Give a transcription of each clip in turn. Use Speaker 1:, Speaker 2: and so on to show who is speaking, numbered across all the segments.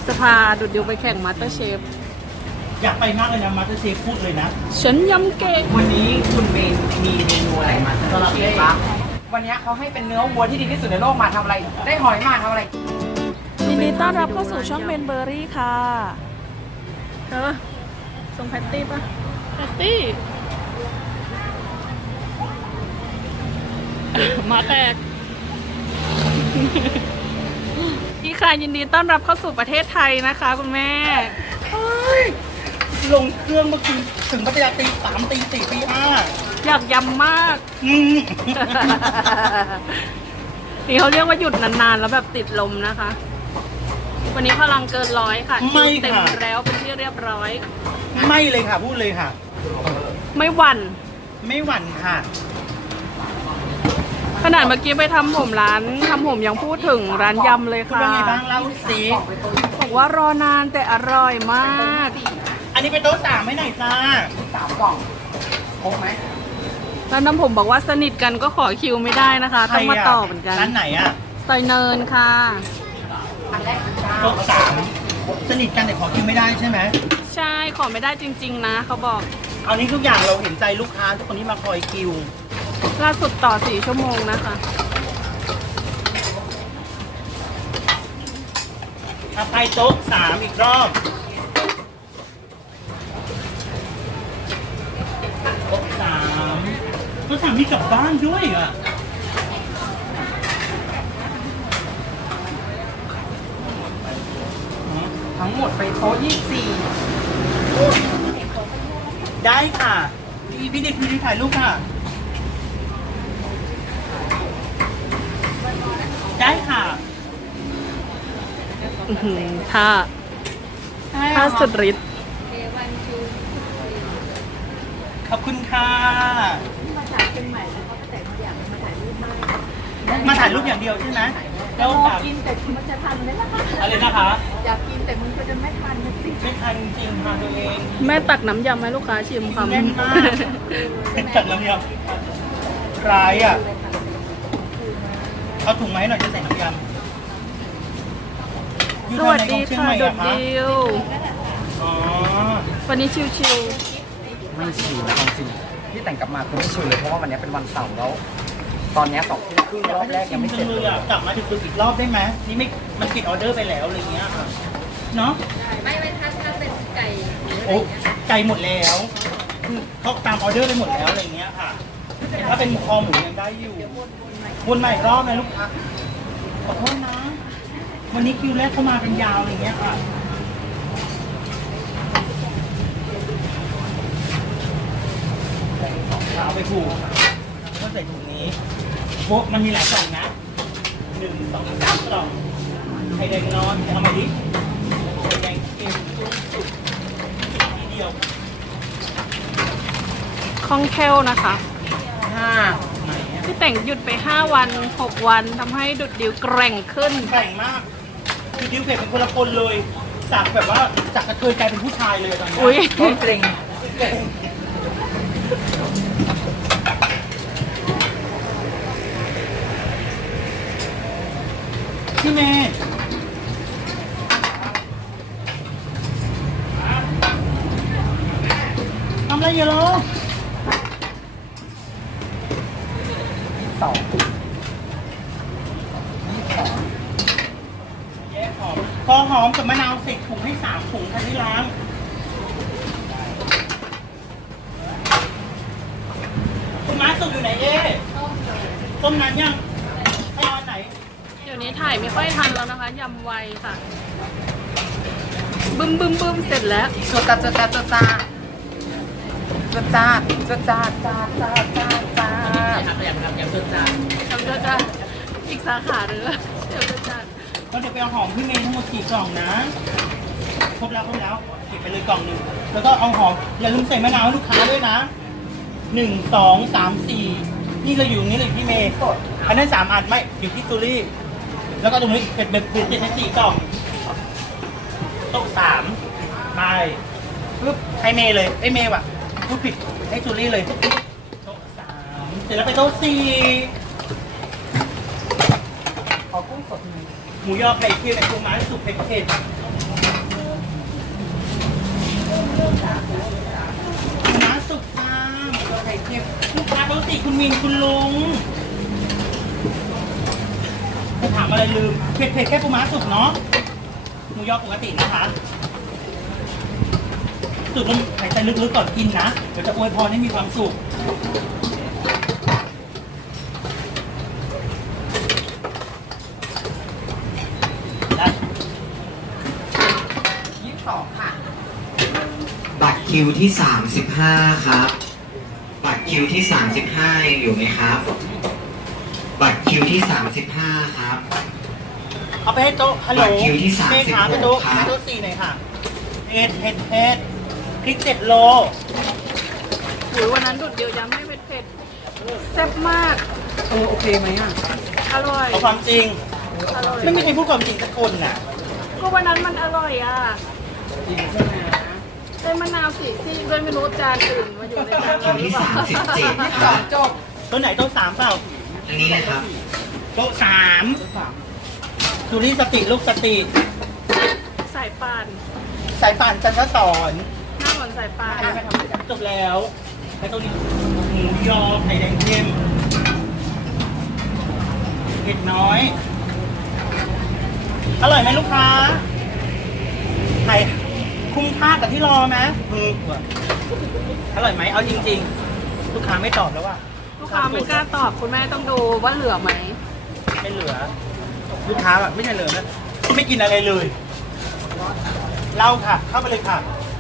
Speaker 1: จะพาดุดดิวไปแข่งมาสเตอร์เชฟ
Speaker 2: อยากไปมากเลยนะมาสเตอร์เชฟพูดเลยนะ
Speaker 1: ฉันยำเก่ง
Speaker 3: วันนี้คุณเมนมีเมนูอะไรมาสำหรับเชฟบ้างวันนี้เขาให้เป็นเนื้อวัวที่ดีที่สุดในโลกมาทำอะไรได้หอยมาทำอะไร
Speaker 1: ยินดีต้อนรับเข้าสู่ช่องเบนเบอร์รี่ค่ะเธอส่งแพตตี้ปะแพตตี้ มาแตกพี่ค่ะยินดีต้อนรับเข้าสู่ประเทศไทยนะคะคุณแม่
Speaker 2: ลงเครื่องเมื่อคืนถึงพัทยาตี3ตี4ตี5
Speaker 1: อยากยำมากนี่เขาเรียกว่าหยุดนานๆแล้วแบบติดลมนะคะ วันนี้พลังเกินร้อยค่ะคิวเต็มแล้วเป็นที่เรียบร้อย
Speaker 2: ไม่เลยค่ะพูดเลยค่ะ
Speaker 1: ไม่หวั่น
Speaker 2: ไม่หวั่นค่ะ
Speaker 1: ขนาดเมื่อกี้ไปทำผมร้านทำผมยังพูดถึงร้านยำเลยค่ะ
Speaker 2: เป็นไงบ้างเล่าสิ
Speaker 1: บอกว่ารอนานแต่อร่อยมาก
Speaker 2: อันนี้เป็นโต๊ะ3ไม่ไหนจ้า
Speaker 3: 3 กล่องครบไหม
Speaker 1: ร้านน้ำผมบอกว่าสนิทกันก็ขอคิวไม่ได้นะคะต้องมาต่อเหมือนกัน
Speaker 2: ร้านไหนอ่ะ
Speaker 1: ซอยเนินค่ะ
Speaker 2: โต๊ะ3สนิทกันแต่ขอคิวไม่ได้ใช่ไหม
Speaker 1: ใช่ขอไม่ได้จริงๆนะเขาบอก
Speaker 2: เอานี้ทุกอย่างเราเห็นใจลูกค้าทุกคนที่มาคอยคิว
Speaker 1: ล่าสุดต่อ4 ชั่วโมงนะคะ
Speaker 2: ไปโต๊ะ3อีกรอบโต๊ะ3มีกลับบ้านด้วยอ่ะ
Speaker 3: ทั้งหมดไปโต๊ะ24
Speaker 2: ได้ค่ะพี่ดิบถ่ายรูปค่ะได้ค่ะ
Speaker 1: ถ้าสุดฤทธิ์
Speaker 2: ขอบคุณค่ะมาถ่ายเป็นใหม่แล้วก็แต่อยากมาถ่ายรูปมาถ่ายรูปอย่างเดียวใช่ไหม
Speaker 4: แล้วกินแต่มันจะทันไหมล่ะคะ
Speaker 2: อะไรนะคะ
Speaker 4: อยากกินแต่มันก็จะไม่ทันสิ
Speaker 2: ไม่ทันจริงค่ะตัวเอง
Speaker 1: แม่ตักน้ำยำให้ลูกค้าชิมคำ
Speaker 2: แน่นมากตักน้ำยำร้ายอ่ะเอาถุงมาให้หน่อยจะใส่น้ำยำ
Speaker 1: สวัสดีค่ะดุดดิววันนี้ชิว
Speaker 3: ไม่ชิวนะจริงที่แต่งกลับมาคือไม่ชิวเลยเพราะว่าวันนี้เป็นวันเสาร์แล้วตอนนี้2 ทุ่มครึ่งรอบแรกยังไม่เสร็จเลย
Speaker 2: กลับมาดึกๆอีกรอบได้ไหมนี่ไม่มันปิดออเดอร์ไปแล้วอะไรเงี้ยเนาะ
Speaker 4: ไม่ถ้าเป็นไก่
Speaker 2: โอ้ไก่หมดแล้วเขาตามออเดอร์ไปหมดแล้วอะไรเงี้ยค่ะถ้าเป็นคอหมูยังได้อยู่วนใหม่รอบนะลูกค้าขอโทษนะวันนี้คิวแรกเข้ามาเป็นยาวอะไรเงี้ยค่ะเอาไปผูกก็ใส่ถุงนี้โบ๊ะมันมีหลายกล่องนะ1 2 3 กล่องไข่แดงนอนเอามาดิไข่แดงเค็มสุกทีเดียว
Speaker 1: คล่องแคล่วนะคะที่แต่งหยุดไป5 วัน6 วันทำให้ดุดดิวแกร่งขึ้น
Speaker 2: แกร่งมากคือดิวเป็นคนละคนเลยจากแบบว่าจากกระเทยกลายเป็นผู้ชายเลยตอนนี้
Speaker 3: เกร่ง
Speaker 2: พี่เมย์ทำอะไรอยู่ล่ะพอหอมกับมะนาว10 ถุงให้3 ถุงค่ะที่ร้านคุณม้าสุกอยู่ไหนต้มนานยังให้เอาอันไหน
Speaker 1: เดี๋ยวนี้ถ่ายไม่ค่อยทันแล้วนะคะยำไวค่ะบึ้มเสร็จแล้ว
Speaker 3: จุดจ้า
Speaker 1: อีกสาขาหรือ
Speaker 2: ก็เดี๋ยวไปเอาหอมพี่เมย์ทั้งหมด4 กล่องนะครบแล้วเก็บไปเลยกล่อง 1แล้วก็เอาหอมอย่าลืมใส่มะนาวให้ลูกค้าด้วยนะ1 2 3 4นี่เราอยู่นี้เลยพี่เมย์อันนั้น3 อันไม่อยู่ที่ซูรี่แล้วก็ตรงนี้เป็น4 กล่องโต๊ะ3ไปปึ๊บให้เมย์เลยไอ้เมย์ว่ะพูดผิดให้ซูรี่เลยโต๊ะ3เสร็จแล้วไปโต๊ะ4
Speaker 3: ขอกุ้งสด
Speaker 2: หมูยอไข่เค็มในกุ้งไม้สุกเผ็ดน้าสุกจ้าตัวไข่เค็มลูกค้าต้องติคุณมีนคุณลุงจะถามอะไรลืมเผ็ดแค่ปูม้าสุกเนาะหมูยอปกตินะคะสูดลมหายใจลึกๆก่อนกินนะเดี๋ยวจะอวยพรให้มีความสุขได้
Speaker 3: 22 ค่ะ
Speaker 5: บัตรคิวที่ 35 ครับ บัตรคิวที่ 35ยังอยู่ไหมครับ บัตรคิวที่ 35 ครับ
Speaker 2: เอาไปให้โต๊ะฮัลโหล
Speaker 5: บัตรคิวที่
Speaker 2: เมขาไปโต๊ะ
Speaker 5: 36ครับ
Speaker 2: ให้โต๊ะ4หน่อยค่ะเผ็ดพริก7 โล
Speaker 1: หรือวันนั้นดุดเดียวยำไม่เผ็ดแซ่บมาก
Speaker 3: โอเคไหมอ่ะ
Speaker 1: อร่อย
Speaker 2: เอาความจริง
Speaker 1: อร่อย
Speaker 2: ไม่มีใครพูดความจริงสักคนน่ะ
Speaker 1: ก็วันนั้นมันอร่อยอ่ะ
Speaker 3: จริงใช่ไหม
Speaker 1: ได้มะนาวสีซีกด้วยไม่รู้จานอื่นมาอยู่ในจาน
Speaker 5: คิวที่ 37 ครับ
Speaker 3: จบ
Speaker 2: โต๊ะไหนโต๊ะ3เปล่า
Speaker 5: อันนี้เลยครับ
Speaker 2: โต๊ะ3สุริสติลูกสติ
Speaker 1: สายป่าน
Speaker 2: สายป่านจันทสอน
Speaker 1: หน้าเหมือนสายป่าน
Speaker 2: จบแล้วแล้วตรงนี้หมูยอไข่แดงเข้มเผ็ดน้อย อร่อยไหมลูกค้าไข่คุ้มค่ากับที่รอไหมอร่อยไหมเอาจริงๆ ลูกค้าไม่ตอบแล้วว่า
Speaker 1: ลูกค้าไม่กล้าตอบคุณแม่ต้องดูว่าเหลือไหม
Speaker 2: ไม่เหลือ ลูกค้าแบบไม่ใช่เหลือนะไม่กินอะไรเลยเล่าค่ะ เข้าไปเลยค่ะ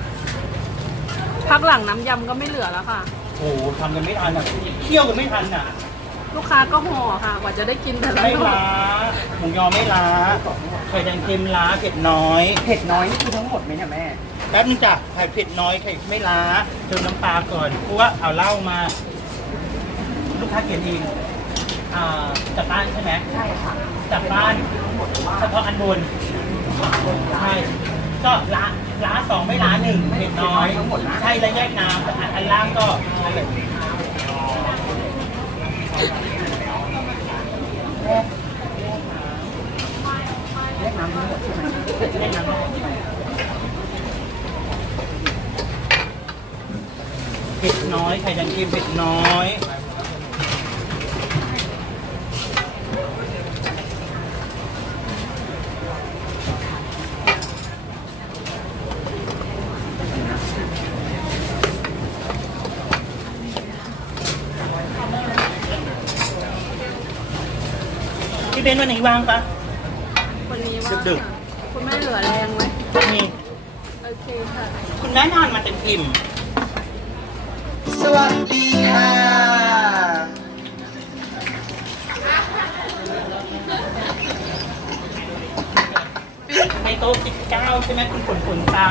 Speaker 1: พักหลังน้ำยำก็ไม่เหลือแล้วค่ะ
Speaker 2: โอ้โหทำกันไม่ทันอ่ะเคี่ยวกันไม่ทันอ่ะ
Speaker 1: ลูกค้าก็ห่อค่ะ กว่าจะได้กินแต่ละ
Speaker 2: ไม่
Speaker 1: ห่อ
Speaker 2: ล้าหมูยอไม่ล้าไข่แดงเค็มล้าเผ็ดน้อย
Speaker 3: เผ็ดน้อยนี่คือทั้งหมดไหมเนี่ยแม่
Speaker 2: แป๊บนึงจ้ะไข่เผ็ดน้อยไข่ไม่ล้าเติมน้ำปลาก่อนเพราะว่าเอาเหล้ามา ลูกค้าเขียนเองจากบ้านใช่ไหมใช่ค่ะจากบ้านเฉพาะอันบนใช่ก็ล้าสองไม่ล้าหนึ่งเผ็ดน้อยใช่แล้วแยกน้ำอันล่างก็ใช่เลย
Speaker 3: แยกน้ำทั้งหมดใช่ไหม
Speaker 2: แยกน้ำเผ็ดน้อยไข่แดงเค็มเผ็ดน้อยพี่เบนวันไหนว่างปะ
Speaker 1: วันนี้ว่า
Speaker 2: ดึก
Speaker 1: คุณแม่เหลือแรงไหม
Speaker 2: นี่
Speaker 1: โอเคค่ะ
Speaker 2: คุณแม่นอนมาเต็มอิ่ม
Speaker 5: สวัสดีค่ะ
Speaker 2: ในโต๊ะ19 ใช่ไหมคุณขนตัง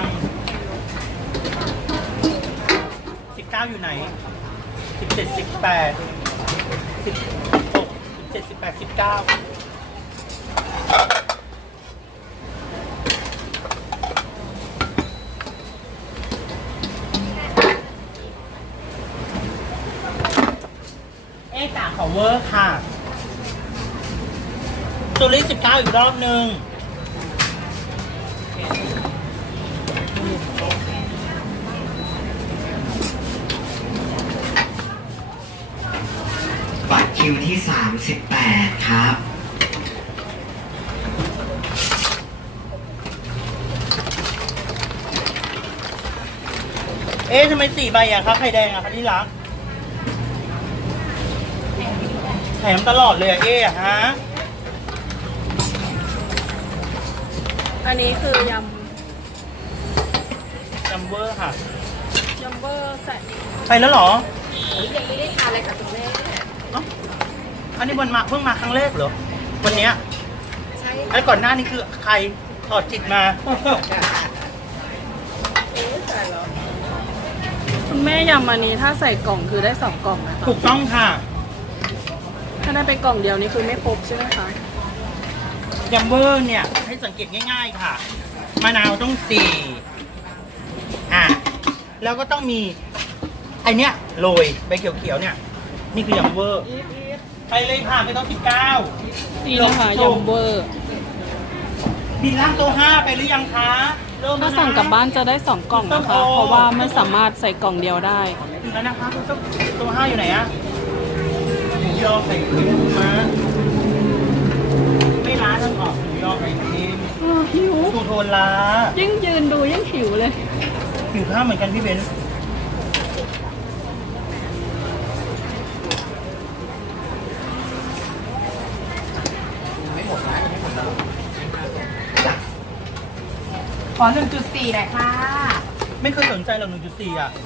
Speaker 2: 19 อยู่ไหน 17 18 16 17 18 19จ่าขอเวอร์ค่ะจุลิ19 อีกรอบนึง
Speaker 5: บัตรคิวที่ 38 ครับ
Speaker 2: ทำไม4 ใบอะครับไข่แดงอะคะที่รักแถมตลอดเลยอะอะฮะ
Speaker 1: อันนี้คือย
Speaker 2: จัมเบอร์ค่ะ
Speaker 1: ำยัมเบอร์ใส่
Speaker 2: ไปแล้วเหรอ
Speaker 4: ยังไม่ได้ทานอะไรกับคุณแม่
Speaker 2: อันนี้วันมาเพิ่งมาครั้งแรกเหรอ วันเนี้ย
Speaker 4: ใช่
Speaker 2: ไอ้ก่อนหน้านี้คือใครถอดจิตมา
Speaker 1: คุณแม่ยำอันนี้ถ้าใส่กล่องคือได้2กล่องนะคะ
Speaker 2: ถูกต้องค่ะ
Speaker 1: ถ้าได้ไปกล่องเดียวนี่คือไม่ครบใช่ไหมคะ
Speaker 2: จัมเบอร์เนี่ย ให้สังเกตง่ายๆค่ะ มะนาวต้อง4แล้วก็ต้องมีไอเนี้ยโรยใบเขียวๆเนี่ย นี่คือยัมเบอร์ ไปเลยค่ะไม่ต้อง19
Speaker 1: นี่นะคะยัมเบอร์
Speaker 2: บินล่างโต๊ะ5ไปหรือยังคะ
Speaker 1: ยถ้าสั่งกลับบ้านจะได้2กล่องนะคะ เพราะว่าไม่สามารถใส่กล่องเดียวได้
Speaker 2: ถึงแล้วนะคะคุณส้มตัว5อยู่ไหนอะหมูยอไข่เค็มมาไม่ล้าทั้งออกหมูยอไข่เค็ม
Speaker 1: หิว
Speaker 2: สูตรโทนล้า
Speaker 1: ยิ่งยืนดูยิ่งหิวเลย
Speaker 2: หิวข้าวเหมือนกันพี่เบน
Speaker 3: ขอ 1.4หน่อยค่ะ
Speaker 2: ไม่เคยสนใจหรอก1.4 อ่ะ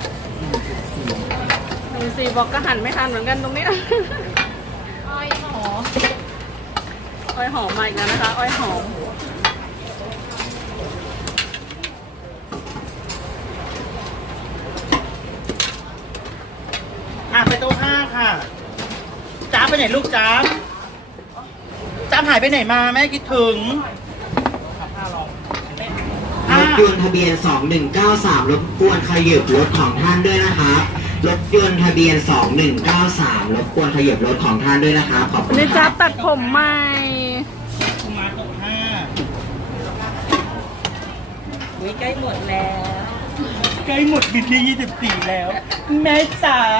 Speaker 1: 1.4บอกก็หันไม่ทันเหมือนกันตรงเนี้ย
Speaker 4: อ้อยหอม
Speaker 1: อ้อยหอมมาอีกแล้วนะคะ อ้อยหอม
Speaker 2: ไปโต๊ะ5ค่ะจ้าไปไหนลูกจ้าจ้าหายไปไหนมาแม่คิดถึง
Speaker 5: รถยนต์ทะเบียน 2193 รบกวนขยับรถของท่านด้วยนะครับ รถยนต์ทะเบียน 2193 รบกวนขยับรถของท่านด้วยนะครับ ขอบคุณ
Speaker 1: นี่
Speaker 5: ค
Speaker 1: จ๊า
Speaker 5: รั
Speaker 1: บบ ตัดผมใหม่
Speaker 2: มาโต๊ะ5
Speaker 3: ใกล้หมดแล้ว
Speaker 2: ใกล้หมดบินที่24 แล้ว แม่จ๋า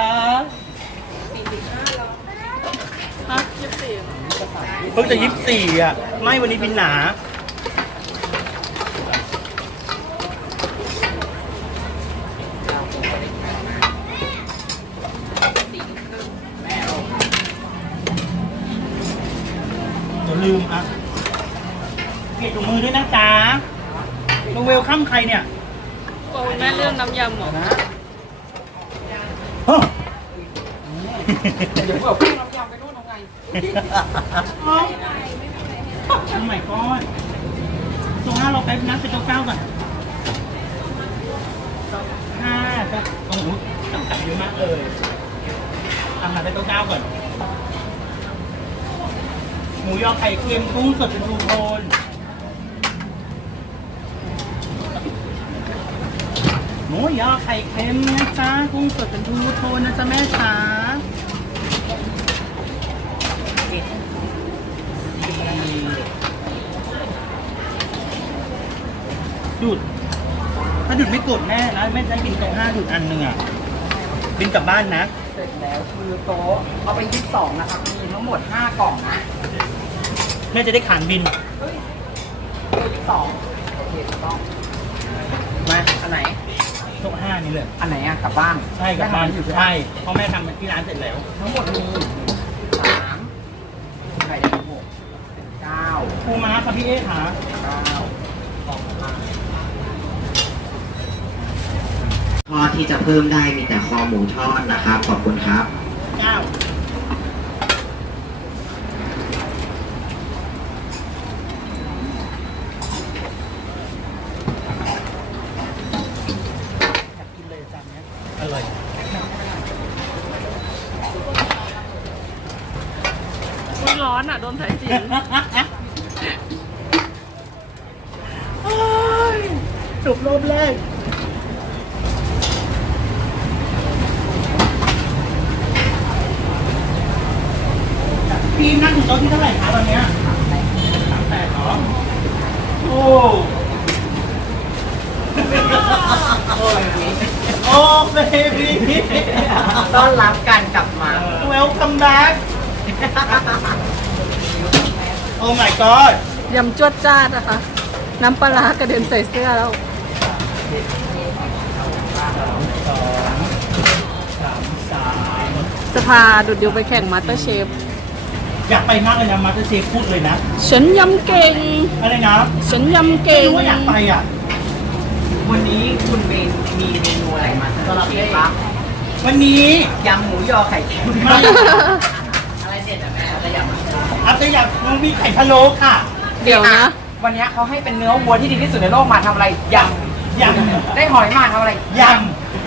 Speaker 1: ฮะ24
Speaker 2: เพิ่งจะ24 อ่ะ ไม่วันนี้บินหนา อย่าลืมอ่ะเปลี่ยนถุงมือด้วยนะจ๊ะโนเวลข้ามใครเนี่ย
Speaker 1: โอ้ยแม่เรื่องน้ำยำเหรอ
Speaker 2: นะเฮ้ย
Speaker 3: เดี๋ยวเผื่อพี่น้ำยำไปนู่นเอาไง
Speaker 2: ทำไมก้อนตัว5เราไปนับเป็นตัว9ก่อน5ตัวโอ้โหจำกัดเยอะมากเลยทำหาเป็นตัว9ก่อน หมูยอไข่เค็มกุ้งสดเป็นทูโทนหมูยอไข่เค็มนะจ๊ะกุ้งสดเป็นทูโทนนะจ๊ะแม่จ๋าดูดถ้าดูดไม่กดแม่นะไม่ได้บินตรง5ดูดอันหนึ่งอ่ะบินกลับบ้านนะ
Speaker 3: เสร็จแล้วคือโต๊ะเอาไป22นะครับ มีทั้งหมด5กล่องนะ
Speaker 2: แม่จะได้ขานบิน
Speaker 3: 22โอเคถูกต้อง
Speaker 2: มา
Speaker 3: อันไหน
Speaker 2: โต๊ะ5นี่เลย
Speaker 3: อันไหนอะกลับบ้าน
Speaker 2: ใช่กลับบ้าน
Speaker 3: แม่ทำอยู่
Speaker 2: ใช่เพราะแม่ทำที่ร้านเสร็จแล้ว
Speaker 3: ทั้งหมดมี3ไข่แดง6 9
Speaker 2: ปูม้าค่ะพี่เอ๊ค่ะ
Speaker 5: ทอดที่จะเพิ่มได้มีแต่คอหมูทอดนะครับ ขอบคุณครับ
Speaker 2: 9อยากกินเลยจานเนี้ยอร่อย
Speaker 1: อุ๊ยร้อนอ่ะ โดนสายสิญจน
Speaker 2: จบรอบแรกพี่นั่งอยู่โต๊ะที่เท่าไหร่คะตอนเนี้ย38เหรอโอ้โอ้เบบี้
Speaker 3: ต้อนรับการกลับมา
Speaker 2: Welcome back Oh my god
Speaker 1: ยำจวดจ้าดนะคะ น้ำปลาร้ากระเด็นใส่เสื้อแล้ว จะพาดุดดิวไปแข่งมาสเตอร์เชฟ
Speaker 2: อยากไปมากเลยนะมาสเตอร์เชฟพูดเลยนะ
Speaker 1: ฉันยำเก่ง
Speaker 2: อะไรนะ
Speaker 1: ฉันยำ
Speaker 2: ไม่
Speaker 1: เก่ง
Speaker 2: รู้ว่าอยากไปอ่ะ
Speaker 3: วันนี้คุณเบนมีเมนูอะไรมาสำหรับเชฟครับ
Speaker 2: วันนี้
Speaker 3: ยำหมูยอไข่เค็ม
Speaker 2: ไม่
Speaker 3: อะไรเด็ดอะแม่อะไรยำ
Speaker 2: อาจจะอยากมีไข่พะโล้ค่ะ
Speaker 1: เดี๋ยวนะ
Speaker 3: วันนี้เขาให้เป็นเนื้อวัวที่ดีที่สุดในโลกมาทำอะไรยำ
Speaker 2: ยำ
Speaker 3: ได้หอยมาทำอะไร
Speaker 2: ยำ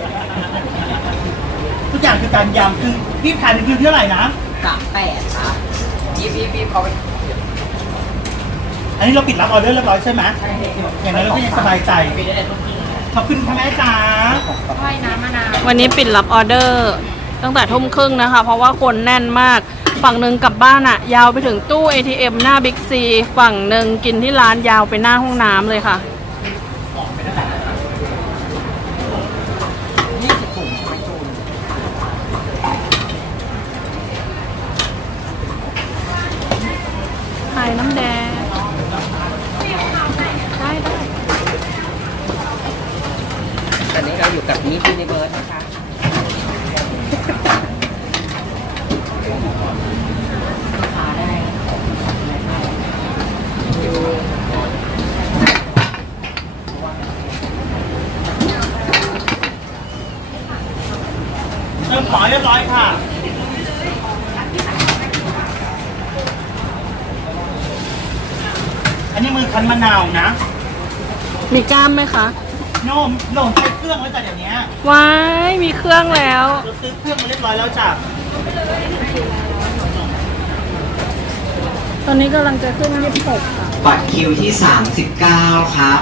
Speaker 2: ทุกอย่างคือการยำคือพี่ขายเป็นคือเท่าไหร่นะ
Speaker 3: 38ครับบีบเอาไป
Speaker 2: อันนี้เราปิดรับออเดอร์เรียบร้อยใช่ไหมอย่างนั้นเราก็ยังสบายใจ
Speaker 3: ปิดได้เลยทุกที
Speaker 2: ขอบคุณค่ะแม่จ๋า
Speaker 4: อ้อยน้ำมะนาว
Speaker 1: วันนี้ปิดรับออเดอร์ตั้งแต่ทุ่มครึ่งนะคะ เพราะว่าคนแน่นมาก ฝั่งหนึ่งกลับบ้านอะยาวไปถึงตู้ ATM หน้าบิ๊กซี ฝั่งหนึ่งกินที่ร้านยาวไปหน้าห้องน้ำเลยค่ะ
Speaker 2: ของไปนั่นแหละ
Speaker 3: 20 ถุงใช่ไหมจูน
Speaker 1: ขายน้ำแดงได้
Speaker 3: ตอนนี้เราอยู่กับมิสยูนิเวิร์สนะคะ
Speaker 2: เติมของเรียบร้อยค่ะ อันนี้มือคั้นมะนาวนะ
Speaker 1: มีกล้ามไหมคะ
Speaker 2: โน่มโหน่มใช้เครื่องแล้วจ้ะเดี๋ยวนี้
Speaker 1: ว้ายมีเครื่องแล้ว
Speaker 2: เราซื้อเครื่องมาเรียบร้อยแล้วจ้ะ
Speaker 1: ตอนนี้กำลังจะขึ้น26ค่ะ
Speaker 5: บัตรคิวที่ 39 ครับ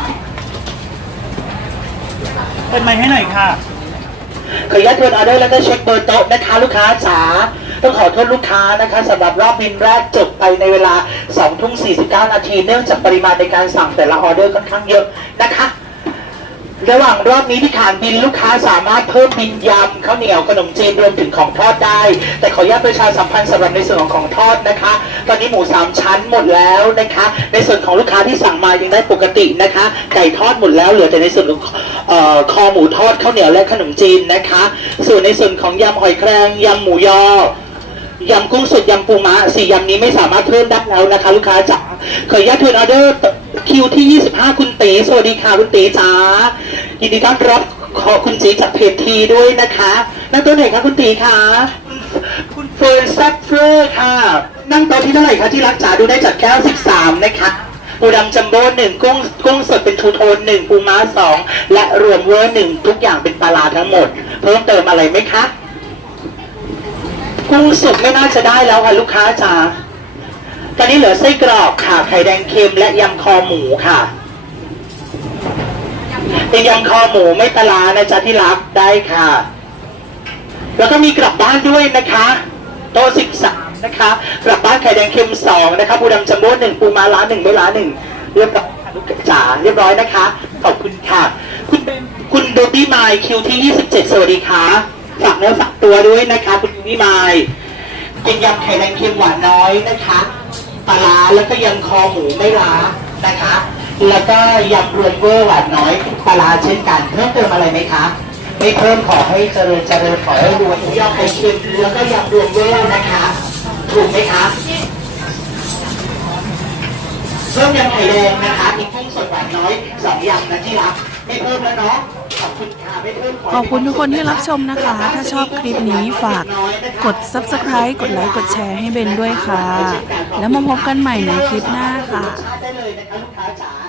Speaker 2: เปิดไมค์ให้หน่อยค่ะ
Speaker 6: ขออนุญาตทวนออเดอร์แล้วก็เช็คเบอร์โต๊ะนะคะลูกค้าจ๋าต้องขอโทษลูกค้านะคะสำหรับรอบบินแรกจบไปในเวลา2 ทุ่ม 49 นาทีเนื่องจากปริมาณในการสั่งแต่ละออเดอร์ค่อนข้างเยอะนะคะระหว่างรอบนี้ที่ขานบินลูกค้าสามารถเพิ่มบินยำข้าวเหนียวขนมจีนรวมถึงของทอดได้แต่ขออนุญาตประชาสัมพันธ์สำหรับในส่วนของทอดนะคะตอนนี้หมู3 ชั้นหมดแล้วนะคะในส่วนของลูกค้าที่สั่งมายังได้ปกตินะคะไก่ทอดหมดแล้วเหลือแต่ในส่วนของคอหมูทอดข้าวเหนียวและขนมจีนนะคะส่วนในส่วนของยำหอยแครงยำหมูยอยำกุ้งสดยำปูม้า4 ยำนี้ไม่สามารถเพิ่มได้แล้วนะคะลูกค้าจ๋าขออนุญาตทวนออเดอร์คิวที่ 25 คุณตีสวัสดีค่ะคุณตีจ๋ายินดีต้อนรับขอคุณจีจากเพจทีด้วยนะคะนั่งโต๊ะไหนคะคุณตีคะคุณเฟิร์นแซฟเฟอร์ค่ะนั่งโต๊ะที่เท่าไหร่คะที่รักจ๋าดูได้จากแก้ว13นะคะปูดำจัมโบ้1กุ้งสดเป็นทูโทน1ปูม้า2และรวมเวอร์1ทุกอย่างเป็นปลาร้าทั้งหมดเพิ่มเติมอะไรไหมคะกุ้งสุกไม่น่าจะได้แล้วค่ะลูกค้าจ๋าตอนนี้เหลือไส้กรอกค่ะไข่แดงเค็มและยำคอหมูค่ะเป็นยำคอหมูไม่ปลาร้านะจ๊ะที่รักได้ค่ะ แล้วก็มีกลับบ้านด้วยนะคะโต๊ะ13นะคะกลับบ้านไข่แดงเค็ม2นะคะปูดำจัมโบ้1ปูม้าล้า1ไม่ล้า1เรียบร้อยค่ะลูกจ๋าเรียบร้อยนะคะขอบคุณค่ะคุณเบบี้ไมล์คิวที่27สวัสดีค่ะฝากเนื้อฝากตัวด้วยนะคะคุณเบบี้ไมล์เป็นยำไข่แดงเค็มหวานน้อยนะคะปลาร้าแล้วก็ยำคอหมูไม่ล้านะคะแล้วก็ยำรวมเวอร์หวานน้อยปลาร้าเช่นกันเพิ่มเติมอะไรไหมคะไม่เพิ่มขอให้เจริญขอให้รวยยำไข่เค็มแล้วก็ยำรวมเวอร์นะคะถูกไหมคะเพิ่มยำไข่แดงนะคะอีกกุ้งสดหวานน้อย2 ยำนะที่รักไม่เพิ่มแล้วเนาะขอบคุณค่ะไม่เพิ่ม
Speaker 1: ขอบคุณทุกคนที่รับชมนะคะ ถ้าชอบคลิปนี้ฝากกด subscribe กดไลค์ กดแชร์ให้เบนด้วยค่ะ แล้วมาพบกันใหม่ในคลิปหน้าค่ะ
Speaker 6: ได้เลยนะคะลูกค้าจ๋า